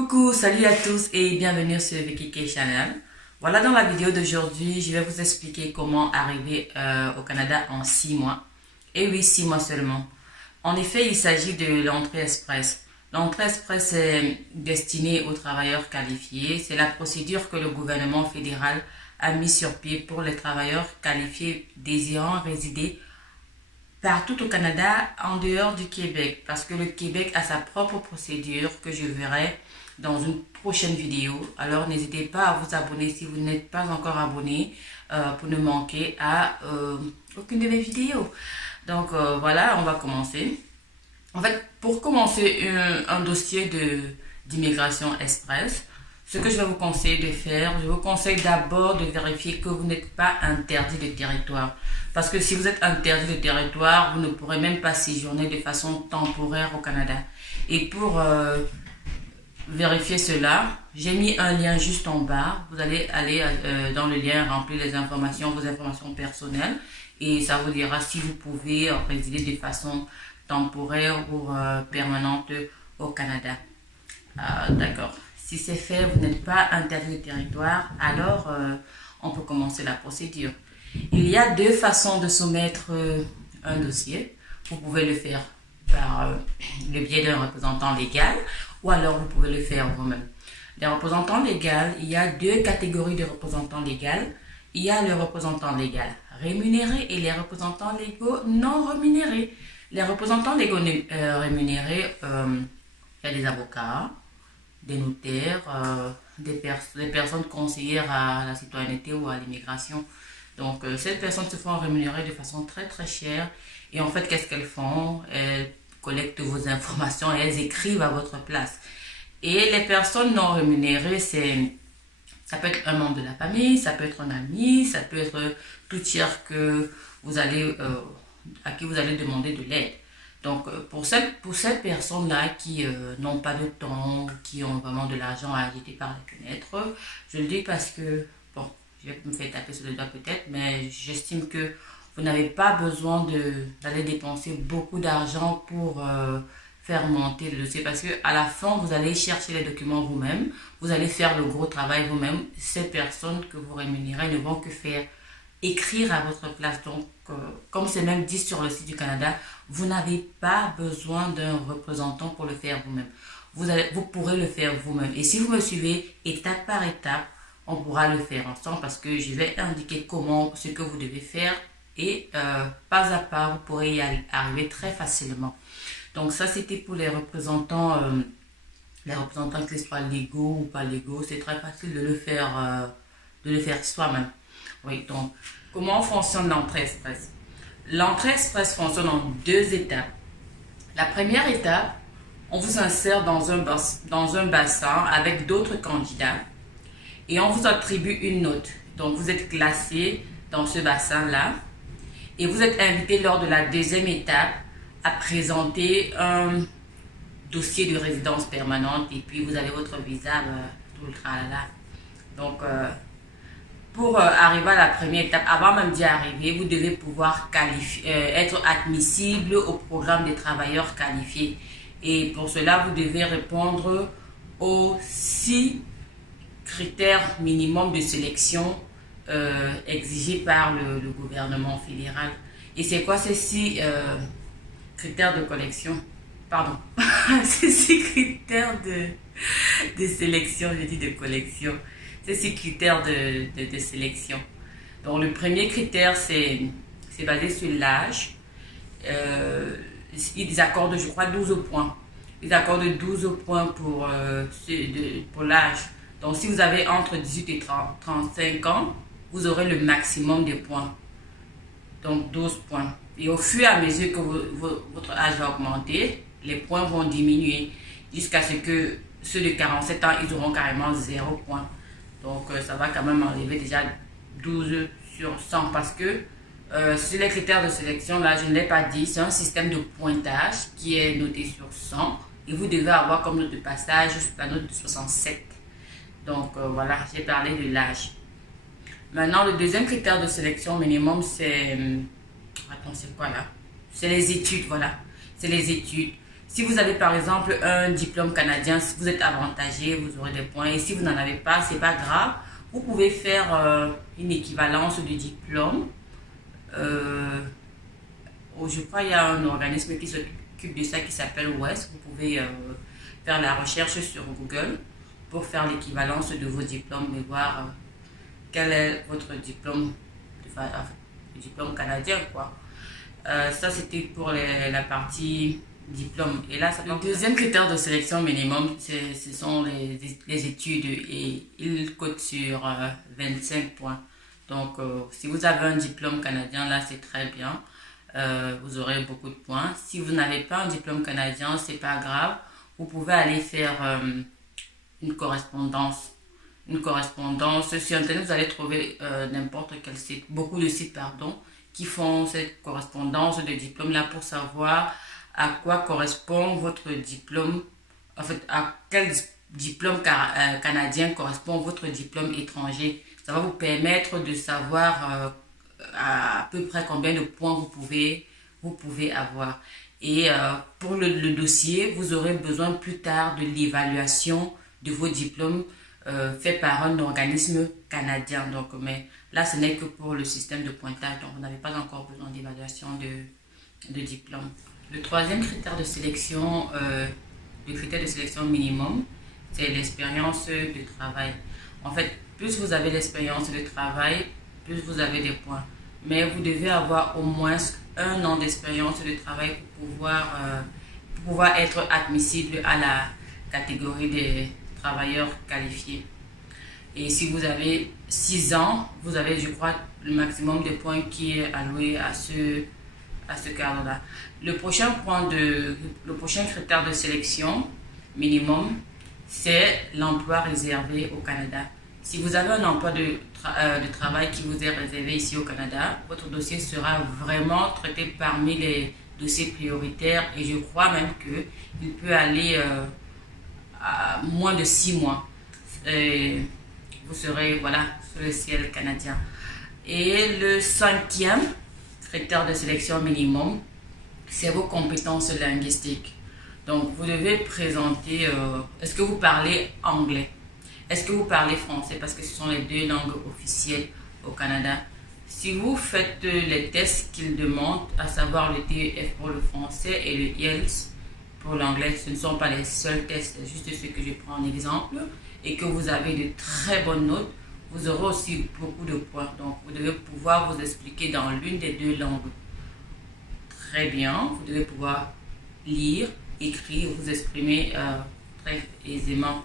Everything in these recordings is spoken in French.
Coucou, salut à tous et bienvenue sur VKK Channel. Voilà, dans la vidéo d'aujourd'hui, je vais vous expliquer comment arriver au Canada en 6 mois. Et oui, 6 mois seulement. En effet, il s'agit de l'entrée express. L'entrée express est destinée aux travailleurs qualifiés. C'est la procédure que le gouvernement fédéral a mis sur pied pour les travailleurs qualifiés désirant résider partout au Canada en dehors du Québec, parce que le Québec a sa propre procédure que je verrai dans une prochaine vidéo. Alors n'hésitez pas à vous abonner si vous n'êtes pas encore abonné pour ne manquer à aucune de mes vidéos. Donc voilà, on va commencer. En fait, pour commencer un dossier d'immigration express, ce que je vais vous conseiller de faire, je vous conseille d'abord de vérifier que vous n'êtes pas interdit de territoire. Parce que si vous êtes interdit de territoire, vous ne pourrez même pas séjourner de façon temporaire au Canada. Et pour vérifier cela, j'ai mis un lien juste en bas. Vous allez aller dans le lien, remplir les informations, vos informations personnelles. Et ça vous dira si vous pouvez résider de façon temporaire ou permanente au Canada. D'accord. Si c'est fait, vous n'êtes pas interdit de territoire, alors on peut commencer la procédure. Il y a deux façons de soumettre un dossier. Vous pouvez le faire par le biais d'un représentant légal ou alors vous pouvez le faire vous-même. Les représentants légaux, il y a deux catégories de représentants légaux. Il y a le représentant légal rémunéré et les représentants légaux non rémunérés. Les représentants légaux rémunérés, il y a des avocats, des notaires, des personnes conseillères à la citoyenneté ou à l'immigration. Donc, ces personnes se font rémunérer de façon très très chère. Et en fait, qu'est-ce qu'elles font? Elles collectent vos informations et elles écrivent à votre place. Et les personnes non rémunérées, ça peut être un membre de la famille, ça peut être un ami, ça peut être tout tiers que vous allez, à qui vous allez demander de l'aide. Donc, pour ces personnes-là qui n'ont pas de temps, qui ont vraiment de l'argent à jeter par les fenêtres, je le dis parce que, bon, je vais me faire taper sur le doigt peut-être, mais j'estime que vous n'avez pas besoin d'aller dépenser beaucoup d'argent pour faire monter le dossier parce qu'à la fin, vous allez chercher les documents vous-même, vous allez faire le gros travail vous-même. Ces personnes que vous rémunérez ne vont que faire écrire à votre place. Donc, comme c'est même dit sur le site du Canada, vous n'avez pas besoin d'un représentant pour le faire vous-même. Vous pourrez le faire vous-même. Et si vous me suivez étape par étape, on pourra le faire ensemble parce que je vais indiquer ce que vous devez faire et pas à pas, vous pourrez y arriver très facilement. Donc ça, c'était pour les représentants qu'ils soient légaux ou pas légaux. C'est très facile de le faire soi-même. Oui, donc, comment fonctionne l'entrée express? L'entrée express fonctionne en deux étapes. La première étape, on vous insère dans un bassin avec d'autres candidats et on vous attribue une note. Donc, vous êtes classé dans ce bassin-là et vous êtes invité lors de la deuxième étape à présenter un dossier de résidence permanente et puis vous avez votre visa, tout le tralala. Donc, pour arriver à la première étape, avant même d'y arriver, vous devez pouvoir être admissible au programme des travailleurs qualifiés. Et pour cela, vous devez répondre aux 6 critères minimums de sélection exigés par le gouvernement fédéral. Et c'est quoi ces 6 critères de collection? Pardon, ces 6 critères de sélection, je dis de collection. C'est 6 critères de sélection. Donc, le premier critère, c'est basé sur l'âge. Ils accordent, je crois, 12 points. Ils accordent 12 points pour l'âge. Donc, si vous avez entre 18 et 35 ans, vous aurez le maximum des points. Donc, 12 points. Et au fur et à mesure que votre âge va augmenter, les points vont diminuer jusqu'à ce que ceux de 47 ans, ils auront carrément 0 points. Donc, ça va quand même enlever déjà 12 sur 100 parce que sur les critères de sélection, là, je ne l'ai pas dit, c'est un système de pointage qui est noté sur 100 et vous devez avoir comme note de passage la note de 67. Donc, voilà, j'ai parlé de l'âge. Maintenant, le deuxième critère de sélection minimum, c'est... Attends, c'est quoi là? C'est les études, voilà. C'est les études. Si vous avez par exemple un diplôme canadien, si vous êtes avantagé, vous aurez des points. Et si vous n'en avez pas, c'est pas grave. Vous pouvez faire une équivalence du diplôme. Je crois qu'il y a un organisme qui s'occupe de ça qui s'appelle WES. Vous pouvez faire la recherche sur Google pour faire l'équivalence de vos diplômes et voir quel est votre diplôme, le diplôme canadien, quoi. Ça, c'était pour la partie diplôme. Et là, le deuxième critère de sélection minimum, ce sont les études et ils cotent sur 25 points. Donc, si vous avez un diplôme canadien, là, c'est très bien. Vous aurez beaucoup de points. Si vous n'avez pas un diplôme canadien, c'est pas grave. Vous pouvez aller faire une correspondance. Une correspondance. Sur Internet, vous allez trouver n'importe quel site, beaucoup de sites, pardon, qui font cette correspondance de diplôme là pour savoir à quoi correspond votre diplôme, en fait, à quel diplôme canadien correspond votre diplôme étranger. Ça va vous permettre de savoir à peu près combien de points vous pouvez avoir. Et pour le dossier, vous aurez besoin plus tard de l'évaluation de vos diplômes fait par un organisme canadien. Donc, mais là, ce n'est que pour le système de pointage. Donc, vous n'avez pas encore besoin d'évaluation de diplôme. Le troisième critère de sélection, le critère de sélection minimum, c'est l'expérience de travail. En fait, plus vous avez l'expérience de travail, plus vous avez des points. Mais vous devez avoir au moins 1 an d'expérience de travail pour pouvoir être admissible à la catégorie des travailleurs qualifiés. Et si vous avez 6 ans, vous avez, je crois, le maximum de points qui est alloué à ce cadre-là. Le prochain critère de sélection minimum, c'est l'emploi réservé au Canada. Si vous avez un emploi de travail qui vous est réservé ici au Canada, votre dossier sera vraiment traité parmi les dossiers prioritaires et je crois même qu'il peut aller à moins de 6 mois. Et vous serez voilà, sur le ciel canadien. Et le 5e critère de sélection minimum, c'est vos compétences linguistiques. Donc, vous devez présenter, est-ce que vous parlez anglais? Est-ce que vous parlez français? Parce que ce sont les 2 langues officielles au Canada. Si vous faites les tests qu'ils demandent, à savoir le TEF pour le français et le IELTS pour l'anglais, ce ne sont pas les seuls tests, juste ceux que je prends en exemple, et que vous avez de très bonnes notes, vous aurez aussi beaucoup de points. Donc, vous devez pouvoir vous expliquer dans l'une des 2 langues très bien. Vous devez pouvoir lire, écrire, vous exprimer très aisément.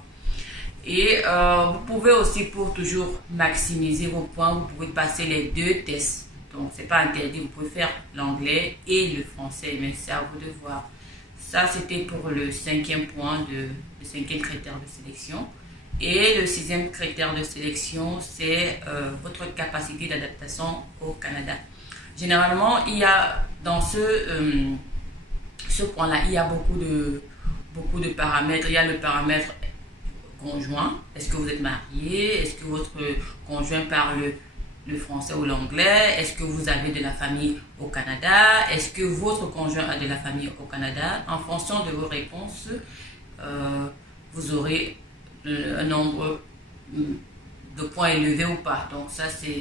Et vous pouvez aussi, pour toujours maximiser vos points, vous pouvez passer les 2 tests. Donc, ce n'est pas interdit. Vous pouvez faire l'anglais et le français, mais c'est à vous de voir. Ça, c'était pour le 5e point, le 5e critère de sélection. Et le 6e critère de sélection, c'est votre capacité d'adaptation au Canada. Généralement, il y a dans ce point-là, il y a beaucoup de paramètres. Il y a le paramètre conjoint. Est-ce que vous êtes marié? Est-ce que votre conjoint parle le français ou l'anglais? Est-ce que vous avez de la famille au Canada? Est-ce que votre conjoint a de la famille au Canada? En fonction de vos réponses, vous aurez un nombre de points élevés ou pas. Donc ça, c'est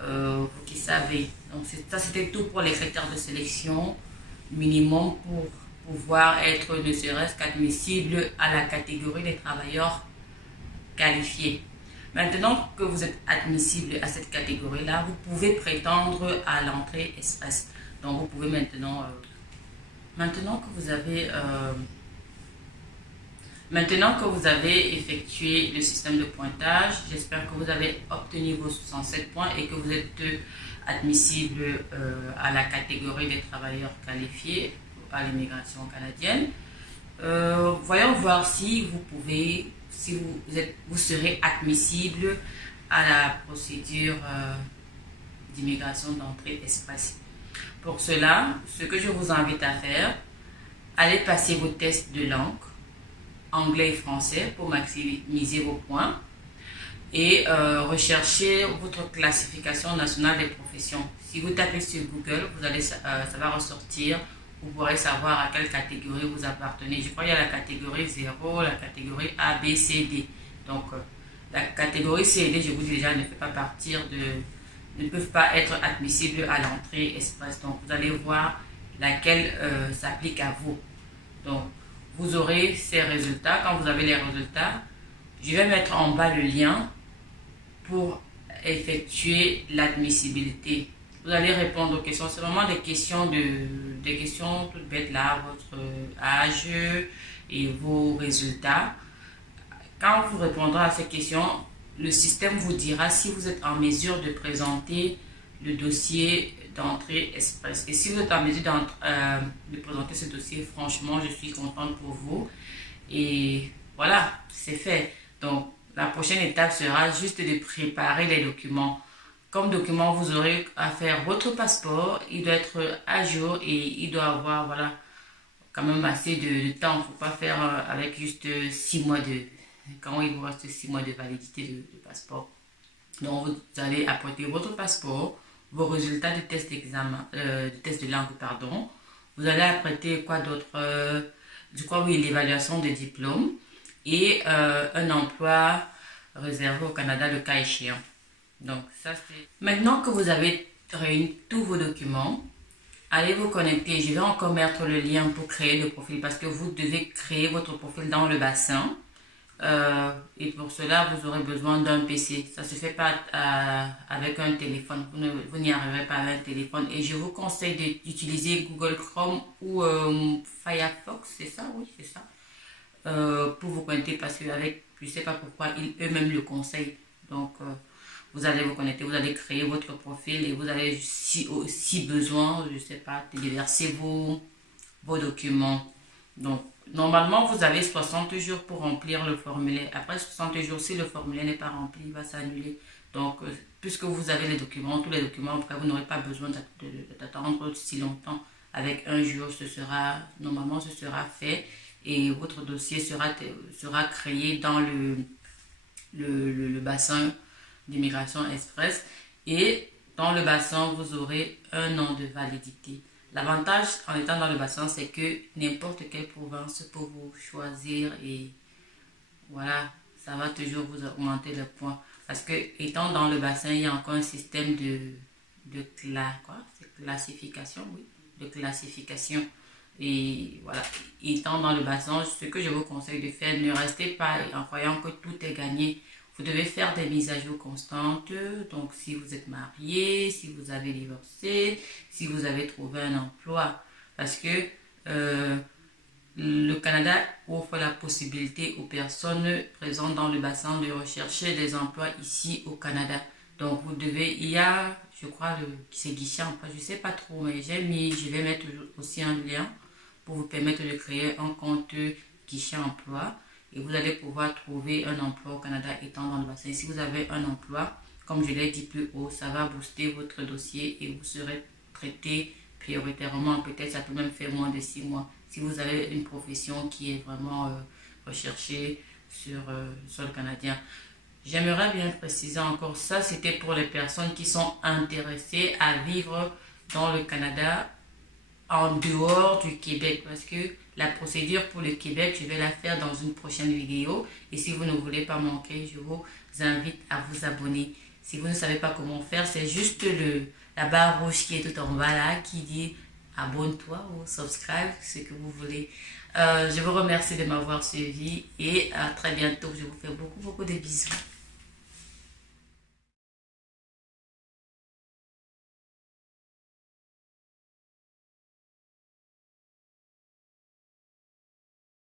vous qui savez. Donc ça, c'était tout pour les critères de sélection minimum pour pouvoir être ne serait-ce qu'admissible à la catégorie des travailleurs qualifiés. Maintenant que vous êtes admissible à cette catégorie-là, vous pouvez prétendre à l'entrée express. Donc vous pouvez maintenant que vous avez effectué le système de pointage, j'espère que vous avez obtenu vos 67 points et que vous êtes admissible à la catégorie des travailleurs qualifiés à l'immigration canadienne. Voyons voir si vous serez admissible à la procédure d'immigration d'entrée express. Pour cela, ce que je vous invite à faire, allez passer vos tests de langue, anglais et français, pour maximiser vos points et recherchez votre classification nationale des professions. Si vous tapez sur Google, ça va ressortir vous pourrez savoir à quelle catégorie vous appartenez. Je crois qu'il y a la catégorie 0, la catégorie A, B, C, D. Donc, la catégorie C et D, je vous dis déjà, ne fait pas ne peuvent pas être admissibles à l'entrée express. Donc, vous allez voir laquelle s'applique à vous. Donc, vous aurez ces résultats. Quand vous avez les résultats, je vais mettre en bas le lien pour effectuer l'admissibilité. Vous allez répondre aux questions. C'est vraiment des questions toutes bêtes là, votre âge et vos résultats. Quand vous répondrez à ces questions, le système vous dira si vous êtes en mesure de présenter le dossier d'entrée express. Et si vous êtes en mesure de présenter ce dossier, franchement, je suis contente pour vous. Et voilà, c'est fait. Donc, la prochaine étape sera juste de préparer les documents. Comme document, vous aurez à faire votre passeport. Il doit être à jour et il doit avoir, voilà, quand même assez de temps. Il ne faut pas faire avec juste 6 mois quand il vous reste 6 mois de validité de passeport. Donc, vous allez apporter votre passeport, vos résultats de test d'examen, de test de langue, pardon. Vous allez apporter quoi d'autre? Je crois, oui, l'évaluation des diplômes et un emploi réservé au Canada, le cas échéant. Donc, ça c'est... Maintenant que vous avez réuni tous vos documents, allez vous connecter. Je vais encore mettre le lien pour créer le profil parce que vous devez créer votre profil dans le bassin. Et pour cela, vous aurez besoin d'un PC. Ça ne se fait pas avec un téléphone. Vous n'y arriverez pas avec un téléphone. Et je vous conseille d'utiliser Google Chrome ou Firefox. C'est ça? Oui, c'est ça. Pour vous connecter parce que je ne sais pas pourquoi eux-mêmes le conseillent. Donc, vous allez vous connecter, vous allez créer votre profil et vous allez, si besoin, je ne sais pas, téléverser vos documents. Donc, normalement, vous avez 60 jours pour remplir le formulaire. Après 60 jours, si le formulaire n'est pas rempli, il va s'annuler. Donc, puisque vous avez les documents, tous les documents, après, vous n'aurez pas besoin d'attendre si longtemps. Avec un jour, normalement, ce sera fait et votre dossier sera créé dans le bassin d'immigration express et dans le bassin vous aurez 1 an de validité. L'avantage en étant dans le bassin, c'est que n'importe quelle province peut vous choisir et voilà, ça va toujours vous augmenter le point parce que étant dans le bassin, il y a encore un système de classification, oui, de classification. Et voilà, étant dans le bassin, ce que je vous conseille de faire, ne restez pas en croyant que tout est gagné. Vous devez faire des mises à jour constantes. Donc, si vous êtes marié, si vous avez divorcé, si vous avez trouvé un emploi. Parce que le Canada offre la possibilité aux personnes présentes dans le bassin de rechercher des emplois ici au Canada. Donc, il y a, je crois, c'est guichet emploi, je ne sais pas trop, mais je vais mettre aussi un lien pour vous permettre de créer un compte guichet emploi. Et vous allez pouvoir trouver un emploi au Canada étant dans le bassin. Si vous avez un emploi, comme je l'ai dit plus haut, ça va booster votre dossier et vous serez traité prioritairement. Peut-être ça peut même faire moins de 6 mois. Si vous avez une profession qui est vraiment recherchée sur le sol canadien. J'aimerais bien préciser encore ça, c'était pour les personnes qui sont intéressées à vivre dans le Canada en dehors du Québec parce que la procédure pour le Québec, je vais la faire dans une prochaine vidéo et si vous ne voulez pas manquer, je vous invite à vous abonner. Si vous ne savez pas comment faire, c'est juste la barre rouge qui est tout en bas là qui dit abonne-toi ou subscribe, ce que vous voulez. Je vous remercie de m'avoir suivi et à très bientôt. Je vous fais beaucoup de bisous.